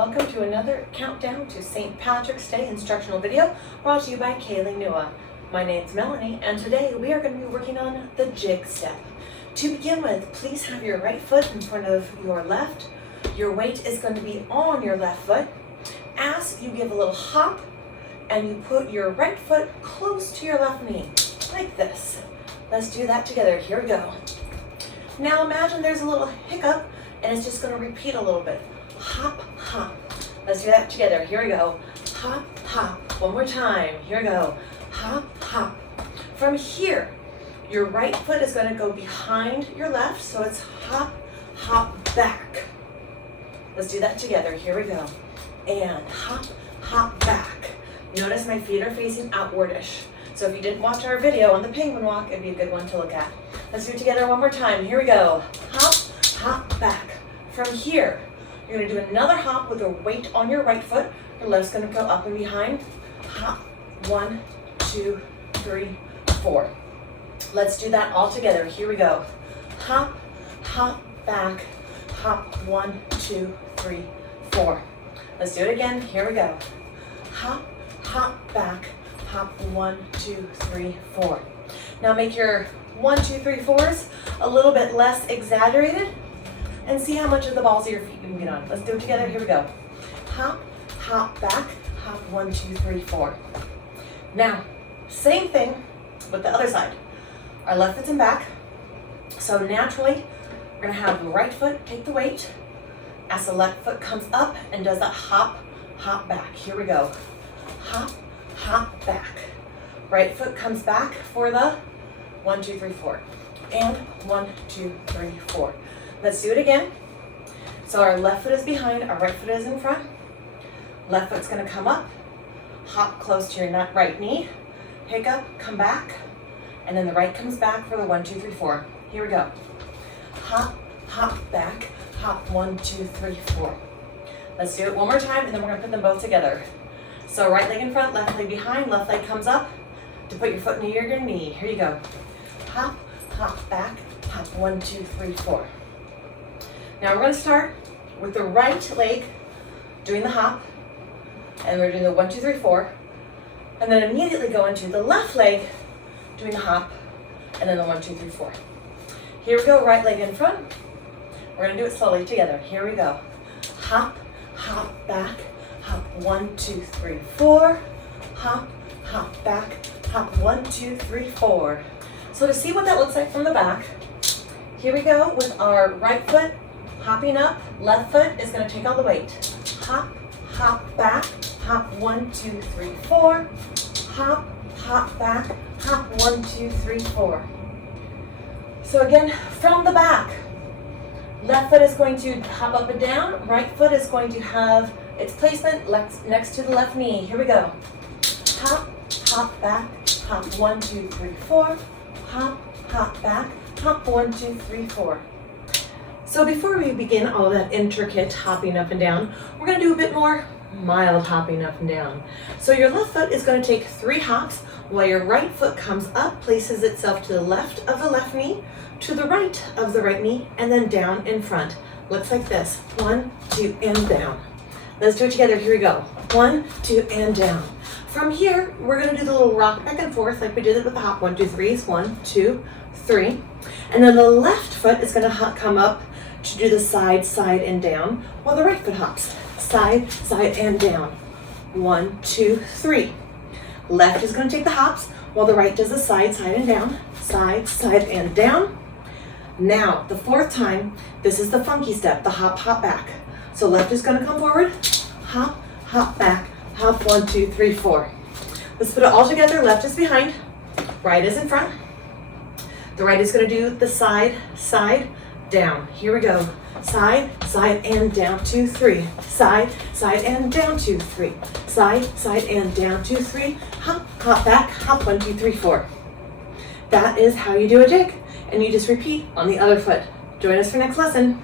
welcome to another countdown to St. Patrick's Day instructional video brought to you by Céilí Nua. My name's Melanie, and today we are going to be working on the jig step. To begin with, please have your right foot in front of your left. Your weight is going to be on your left foot. As you give a little hop and you put your right foot close to your left knee, like this. Let's do that together. Here we go. Now imagine there's a little hiccup and it's just going to repeat a little bit. Hop, hop. Let's do that together. Here we go. Hop, hop. One more time. Here we go. Hop, hop. From here, your right foot is going to go behind your left, so it's hop, hop, back. Let's do that together. Here we go. And hop, hop, back. Notice my feet are facing outwardish. So if you didn't watch our video on the penguin walk, it'd be a good one to look at. Let's do it together one more time. Here we go. Hop, hop, back. From here, you're going to do another hop with your weight on your right foot. Your left's going to go up and behind. Hop. 1, 2, 3, 4. Let's do that all together. Here we go. Hop, hop, back. Hop. 1, 2, 3, 4. Let's do it again. Here we go. Hop, hop, back. Hop. 1, 2, 3, 4. Now make your 1, 2, 3, 4s a little bit less exaggerated and see how much of the balls of your feet you can get on. Let's do it together. Here we go. Hop, hop, back. Hop. 1, 2, 3, 4. Now, same thing with the other side. Our left foot's in back. So naturally, we're going to have the right foot take the weight as the left foot comes up and does that hop, hop, back. Here we go. Hop, hop, back. Right foot comes back for the 1, 2, 3, 4. And 1, 2, 3, 4. Let's do it again. So our left foot is behind, our right foot is in front. Left foot's going to come up, hop close to your right knee, hiccup, come back, and then the right comes back for the 1, 2, 3, 4. Here we go. Hop, hop, back, hop. 1, 2, 3, 4. Let's do it one more time, and then we're going to put them both together. So right leg in front, left leg behind, left leg comes up to put your foot near your knee. Here you go. Hop, hop, back, hop. 1, 2, 3, 4. Now we're going to start with the right leg doing the hop, and we're doing the 1, 2, 3, 4, and then immediately go into the left leg doing the hop, and then the 1, 2, 3, 4. Here we go, right leg in front. We're going to do it slowly together. Here we go. Hop, hop, back, hop. 1, 2, 3, 4. Hop, hop, back, hop. 1, 2, 3, 4. So to see what that looks like from the back, here we go with our right foot hopping up, left foot is going to take all the weight. Hop, hop, back, hop. 1, 2, 3, 4. Hop, hop, back, hop. 1, 2, 3, 4. So again, from the back, left foot is going to hop up and down, right foot is going to have its placement next to the left knee. Here we go. Hop, hop, back, hop. 1, 2, 3, 4. Hop, hop, back, hop. 1, 2, 3, 4. So before we begin all of that intricate hopping up and down, we're going to do a bit more mild hopping up and down. So your left foot is going to take 3 hops while your right foot comes up, places itself to the left of the left knee, to the right of the right knee, and then down in front. Looks like this. 1, 2, and down. Let's do it together. Here we go. 1, 2, and down. From here, we're going to do the little rock back and forth like we did it with the hop. 1, 2, 3s. 1, 2, 3. And then the left foot is going to come up to do the side, side, and down, while the right foot hops. Side, side, and down. 1, 2, 3. Left is going to take the hops, while the right does the side, side, and down. Side, side, and down. Now, the 4th time, this is the funky step, the hop, hop, back. So left is going to come forward, hop, hop, back, hop. 1, 2, 3, 4. Let's put it all together. Left is behind, right is in front. The right is going to do the side, side, down. Here we go. Side, side, and down. 2, 3. Side, side, and down. 2, 3. Side, side, and down. 2, 3. Hop, hop, back, hop. 1, 2, 3, 4. That is how you do a jig, and you just repeat on the other foot. Join us for next lesson.